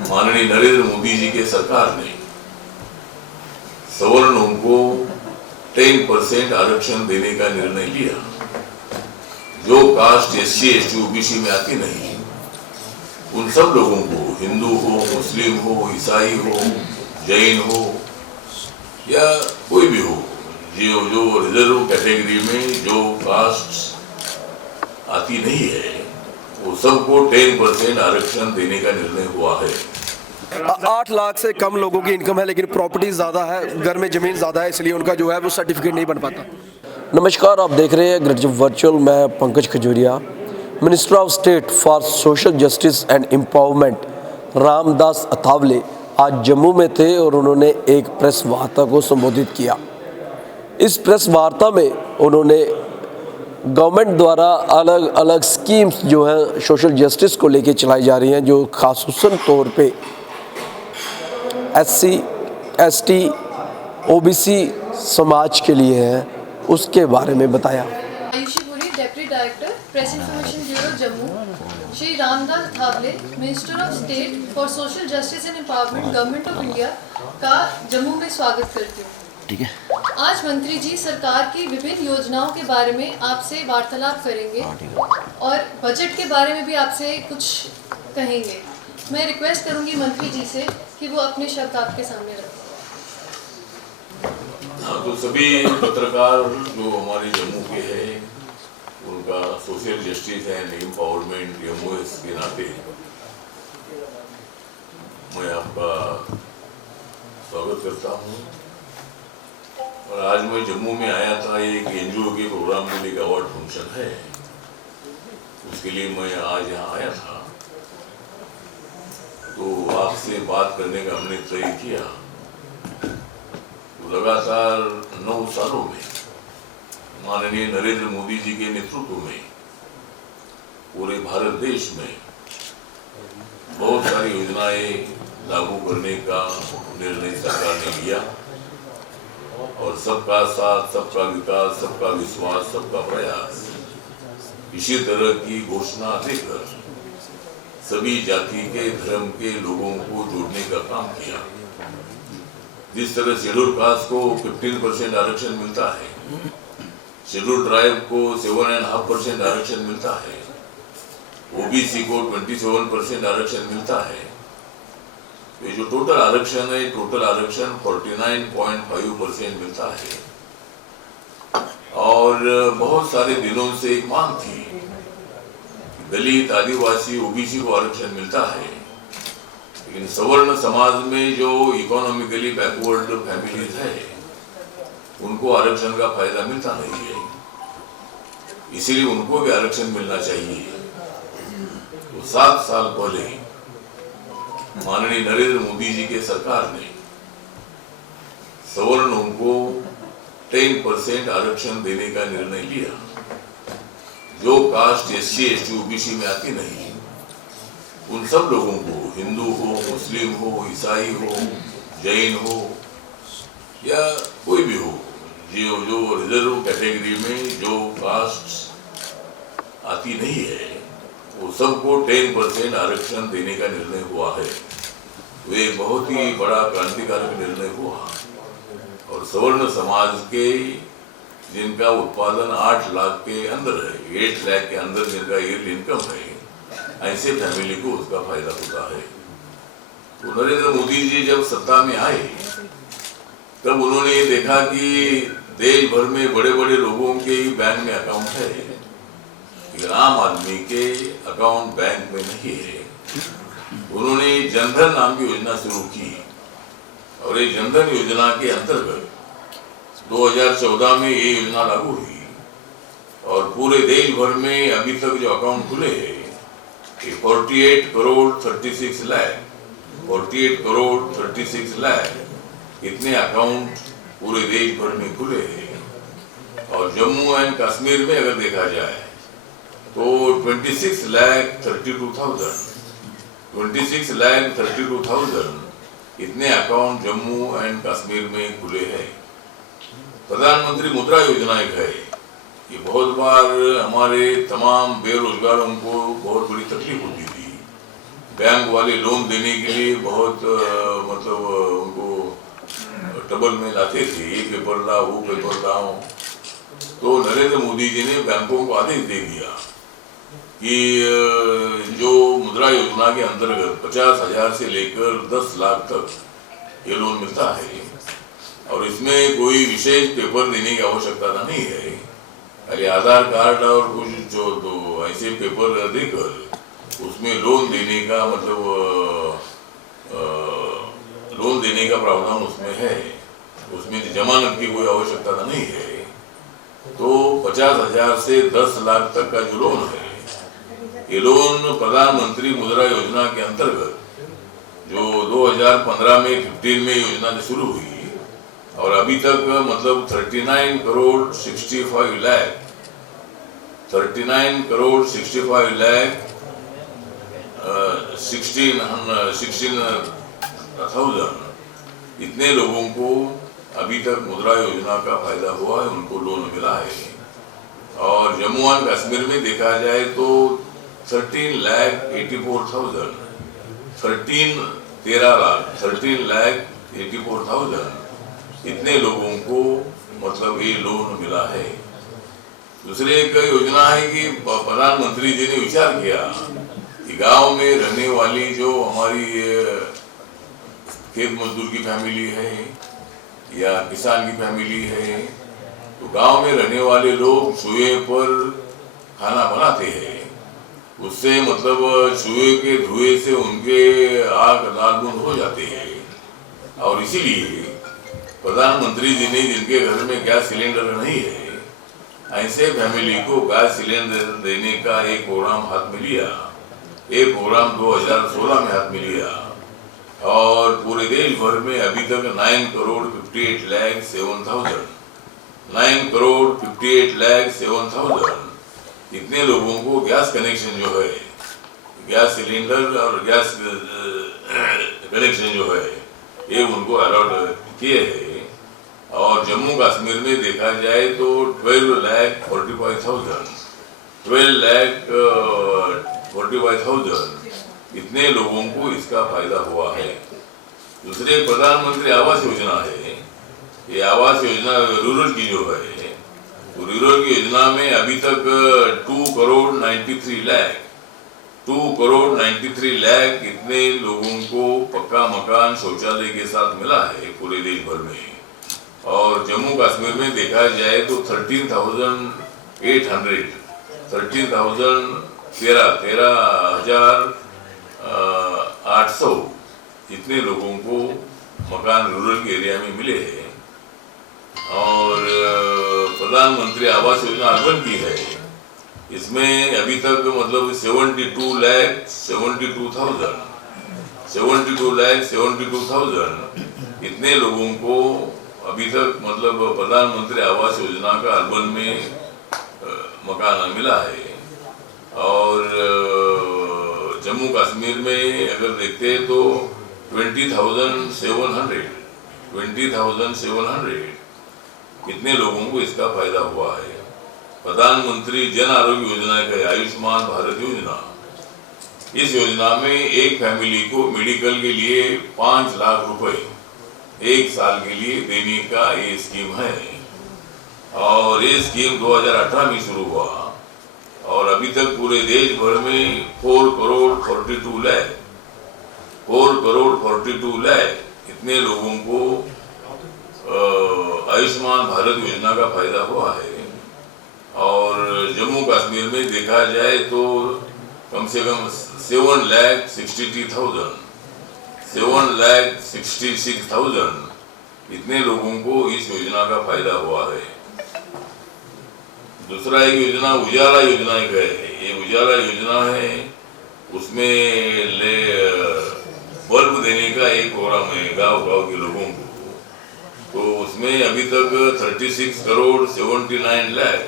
माननीय नरेंद्र मोदी जी के सरकार ने सवर्णों को 10% आरक्षण देने का निर्णय लिया। जो कास्ट SC ST OBC में आती नहीं, उन सब लोगों को, हिंदू हो, मुस्लिम हो, ईसाई हो, जैन हो या कोई भी हो, जो रिजर्व कैटेगरी में जो कास्ट आती नहीं है, वो सबको 10% आरक्षण देने का निर्णय हुआ है। 8 लाख से कम लोगों की इनकम है, लेकिन प्रॉपर्टी ज़्यादा है, घर में ज़मीन ज़्यादा है, इसलिए उनका जो है वो सर्टिफिकेट नहीं बन पाता। नमस्कार, आप देख रहे हैं ग्रेजुएट वर्चुअल। मैं Pankaj Khajuria. Minister of state for social justice and empowerment Ramdas Athawale आज जम्मू में थे और उन्होंने एक प्रेस वार्ता को संबोधित किया। इस प्रेस वार्ता में उन्होंने गवर्नमेंट द्वारा अलग अलग स्कीम्स जो हैं सोशल जस्टिस को लेके चलाई जा रही हैं, जो खासूसन तौर पे SC ST OBC समाज के लिए हैं, उसके बारे में बताया। Ayushi Puri, deputy director press information bureau Jammu, Shri Ramdas Athawale, minister of state for social justice and empowerment government of India का जम्मू में स्वागत करती हूँ। ठीक है। आज मंत्री जी सरकार की विभिन्न योजनाओं के बारे में आपसे वार्तालाप करेंगे और बजट के बारे में भी आपसे कुछ कहेंगे। मैं रिक्वेस्ट करूंगी मंत्री जी से कि वो अपने शब्द आपके सामने रखें। तो सभी पत्रकार जो हमारे जम्मू के हैं, उनका social justice and empowerment MOS के नाते मैं आपका स्वागत करता हूँ। और आज मैं जम्मू में आया था, एक NGO के प्रोग्राम में एक अवार्ड फंक्शन है, उसके लिए मैं आज यहाँ आया था। तो आपसे बात करने का हमने तय किया। तो लगातार 9 सालों में माननीय नरेंद्र मोदी जी के नेतृत्व में पूरे भारत देश में बहुत सारी योजनाएं लागू करने का निर्णय सरकार ने लिया और सबका साथ, सबका विकास, सबका विश्वास, सबका प्रयास, इसी तरह की घोषणा देकर सभी जाति के, धर्म के लोगों को जोड़ने का काम किया। जिस तरह शेड्यूल कास्ट को 15% आरक्षण मिलता है, शेड्यूल ट्राइब को 7.5% आरक्षण मिलता है, OBC को 27% आरक्षण मिलता है। ये जो टोटल आरक्षण है, टोटल आरक्षण 49.5% मिलता है। और बहुत सारे दिनों से एक मांग थी, दलित, आदिवासी, OBC को आरक्षण मिलता है, लेकिन सवर्ण समाज में जो इकोनॉमिकली बैकवर्ड फैमिलीज है, उनको आरक्षण का फायदा मिलता नहीं है, इसीलिए उनको भी आरक्षण मिलना चाहिए। तो 7 साल पहले माननीय नरेंद्र मोदी जी के सरकार ने सवर्णों को 10% आरक्षण देने का निर्णय लिया। जो कास्ट SC ST OBC में आती नहीं, उन सब लोगों को, हिंदू हो, मुस्लिम हो, ईसाई हो, जैन हो या कोई भी हो, जो रिजर्व कैटेगरी में जो कास्ट आती नहीं है, वो सबको 10% आरक्षण देने का निर्णय हुआ है। तो एक बहुत ही बड़ा क्रांतिकारक निर्णय हुआ और सवर्ण समाज के जिनका उत्पादन 8 लाख के अंदर है, 8 लाख के अंदर जिनका ईयरली इनकम है, ऐसे फैमिली को उसका फायदा होता है। तो नरेंद्र मोदी जी जब सत्ता में आए, तब उन्होंने ये देखा कि देश भर में बड़े बड़े लोगों के ही बैंक में अकाउंट है, लेकिन आम आदमी के अकाउंट बैंक में नहीं है। उन्होंने जनधन नाम की योजना शुरू की और ये जनधन योजना के अंतर्गत 2014 में ये योजना लागू हुई और पूरे देश भर में अभी तक जो अकाउंट खुले हैं, 48 करोड़ 36 लाख 48 करोड़ 36 लाख इतने अकाउंट पूरे देश भर में खुले हैं। और जम्मू एंड कश्मीर में अगर देखा जाए तो 26 लाख 32,000 इतने अकाउंट जम्मू एंड कश्मीर में खुले हैं। प्रधानमंत्री मुद्रा योजना एक है, ये बहुत बार हमारे तमाम बेरोजगारों को बहुत बड़ी तकलीफ होती थी। बैंक वाले लोन देने के लिए बहुत मतलब उनको ट्रबल में लाते थे, ये पेपर लाओ वो पेपर लाओ। तो नरेंद्र मोदी जी ने बैंकों को आदेश दे दिया कि जो मुद्रा योजना के अंतर्गत 50,000 से लेकर 10 लाख तक ये लोन मिलता है और इसमें कोई विशेष पेपर देने की आवश्यकता नहीं है। अरे आधार कार्ड और कुछ जो तो ऐसे पेपर देकर उसमें लोन देने का मतलब लोन देने का प्रावधान उसमें है, उसमें जमानत की कोई आवश्यकता नहीं है। तो 50,000 से 10 लाख तक का जो लोन है, ये लोन प्रधानमंत्री मुद्रा योजना के अंतर्गत जो 2015 में 15 में योजना शुरू हुई और अभी तक मतलब 39 करोड़ 65 लाख 39 करोड़ 65 लाख 16,000 इतने लोगों को अभी तक मुद्रा योजना का फायदा हुआ है, उनको लोन मिला है। और जम्मू एंड कश्मीर में देखा जाए तो 13,84,000 इतने लोगों को मतलब ये लोन मिला है। दूसरी एक योजना है कि प्रधानमंत्री जी ने विचार किया कि गांव में रहने वाली जो हमारी खेत मजदूर की फैमिली है या किसान की फैमिली है, तो गांव में रहने वाले लोग चूल्हे पर खाना बनाते हैं, उससे मतलब चूहे के धुएं से उनके आग लालबुंद हो जाते हैं। और इसीलिए प्रधानमंत्री जी ने जिनके घर में गैस सिलेंडर नहीं है, ऐसे फैमिली को गैस सिलेंडर देने का एक प्रोग्राम हाथ में लिया। एक प्रोग्राम 2016 में हाथ में लिया और पूरे देश भर में अभी तक 9 करोड़ 58 लाख 7,000 9 करोड़ 58 लाख 7,000 इतने लोगों को गैस कनेक्शन जो है, गैस सिलेंडर और गैस कनेक्शन जो है, ये उनको अलॉट किए हैं। और जम्मू कश्मीर में देखा जाए तो 12,45,000 इतने लोगों को इसका फायदा हुआ है। दूसरे प्रधानमंत्री आवास योजना है, ये आवास योजना रूरल की जो है, रूरल की योजना में अभी तक 2 करोड़ 93 लाख इतने लोगों को पक्का मकान शौचालय के साथ मिला है पूरे देश भर में। और जम्मू कश्मीर में देखा जाए तो 13,800 इतने लोगों को मकान रूरल के एरिया में मिले हैं। और प्रधानमंत्री आवास योजना अर्बन की है, इसमें अभी तक मतलब 72,72,000 इतने लोगों को अभी तक मतलब प्रधानमंत्री आवास योजना का अर्बन में मकान मिला है। और जम्मू कश्मीर में अगर देखते हैं तो 20,700 कितने लोगों को इसका फायदा हुआ है। प्रधानमंत्री जन आरोग्य योजना का आयुष्मान भारत योजना, इस योजना में एक फैमिली को मेडिकल के लिए 5 लाख रुपए 1 साल के लिए देने का ये स्कीम है। और ये स्कीम 2018 में शुरू हुआ और अभी तक पूरे देश भर में 4 करोड़ 42 लाख इतने लोगों को आयुष्मान भारत योजना का फायदा हुआ है। और जम्मू कश्मीर में देखा जाए तो कम से कम 7,66,000 इतने लोगों को इस योजना का फायदा हुआ है। दूसरा एक योजना उजाला योजना है, ये उजाला योजना है, उसमें बल्ब देने का एक प्रोग्राम है गांव-गांव के लोगों को। तो उसमें अभी तक 36 करोड़ 79 लाख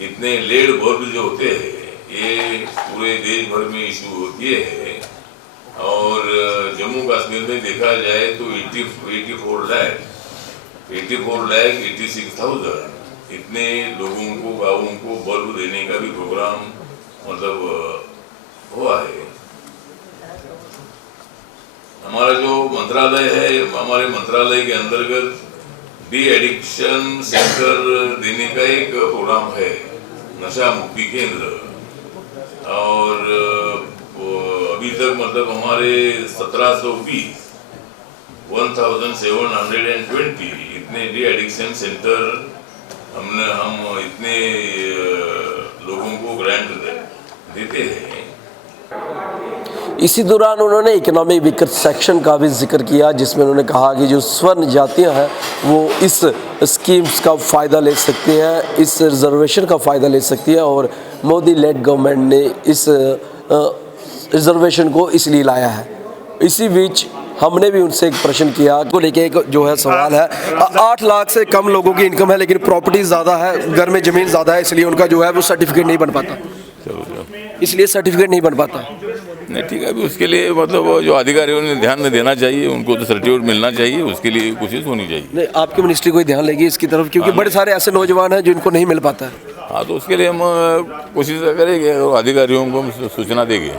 इतने लेड बल्ब जो होते हैं, ये पूरे देश भर में इशू किए हैं। और जम्मू कश्मीर में देखा जाए तो 84,86,000 इतने लोगों को गाँवों को बल्ब देने का भी प्रोग्राम मतलब हुआ है। हमारा जो मंत्रालय है, हमारे मंत्रालय के अंतर्गत डी एडिक्शन सेंटर देने का एक प्रोग्राम है, नशा मुक्ति केंद्र। और अभी तक मतलब हमारे 1720 इतने डी एडिक्शन सेंटर हम इतने लोगों को ग्रांट देते हैं। इसी दौरान उन्होंने इकोनॉमिक वीकर सेक्शन का भी जिक्र किया, जिसमें उन्होंने कहा कि जो स्वर्ण जातियाँ हैं वो इस स्कीम्स का फ़ायदा ले सकती हैं, इस रिजर्वेशन का फ़ायदा ले सकती है, और मोदी लेड गवर्नमेंट ने इस रिजर्वेशन को इसलिए लाया है। इसी बीच हमने भी उनसे एक प्रश्न किया को लेके, एक जो है सवाल है, 8 लाख से कम लोगों की इनकम है लेकिन प्रॉपर्टी ज़्यादा है, घर में ज़मीन ज़्यादा है, इसलिए उनका जो है वो सर्टिफिकेट नहीं बन पाता, इसलिए सर्टिफिकेट नहीं बन पाता। नहीं ठीक है, अभी उसके लिए मतलब जो अधिकारियों ने ध्यान में देना चाहिए, उनको तो सर्टिफिकेट मिलना चाहिए, उसके लिए कोशिश होनी चाहिए। नहीं, आपकी मिनिस्ट्री कोई ध्यान लेगी इसकी तरफ, क्योंकि बड़े सारे ऐसे नौजवान हैं जिनको नहीं मिल पाता है। हाँ, तो उसके लिए हम कोशिश करेंगे और अधिकारियों को हम सूचना देंगे।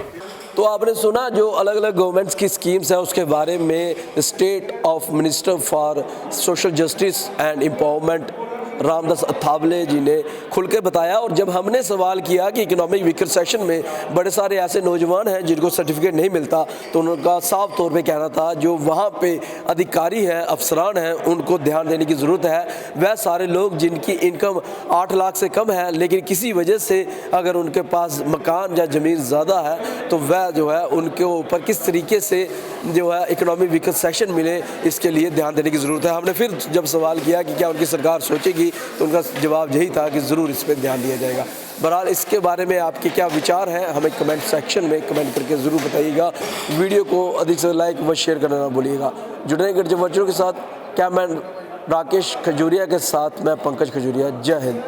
तो आपने सुना जो अलग अलग गवर्नमेंट्स की स्कीम्स हैं उसके बारे में state of minister for social justice and empowerment Ramdas Athawale ji ने खुल के बताया। और जब हमने सवाल किया कि इकोनॉमिक वीकर सेक्शन में बड़े सारे ऐसे नौजवान हैं जिनको सर्टिफिकेट नहीं मिलता, तो उनका साफ तौर पे कहना था जो वहाँ पे अधिकारी हैं, अफसरान हैं, उनको ध्यान देने की ज़रूरत है। वह सारे लोग जिनकी इनकम 8 लाख से कम है लेकिन किसी वजह से अगर उनके पास मकान या ज़मीन ज़्यादा है तो वह जो है उनके ऊपर किस तरीके से जो है इकोनॉमिक वीकर सेक्शन मिले, इसके लिए ध्यान देने की ज़रूरत है। हमने फिर जब सवाल किया कि क्या उनकी सरकार सोचेगी, तो उनका जवाब यही था कि ज़रूर इस पर ध्यान दिया जाएगा। बहरहाल इसके बारे में आपके क्या विचार हैं हमें कमेंट सेक्शन में कमेंट करके ज़रूर बताइएगा। वीडियो को अधिक से लाइक व शेयर करना ना भूलिएगा। जुड़े गर्जन वर्चुअल के साथ कैमरामैन राकेश खजूरिया के साथ मैं पंकज खजूरिया। जय हिंद।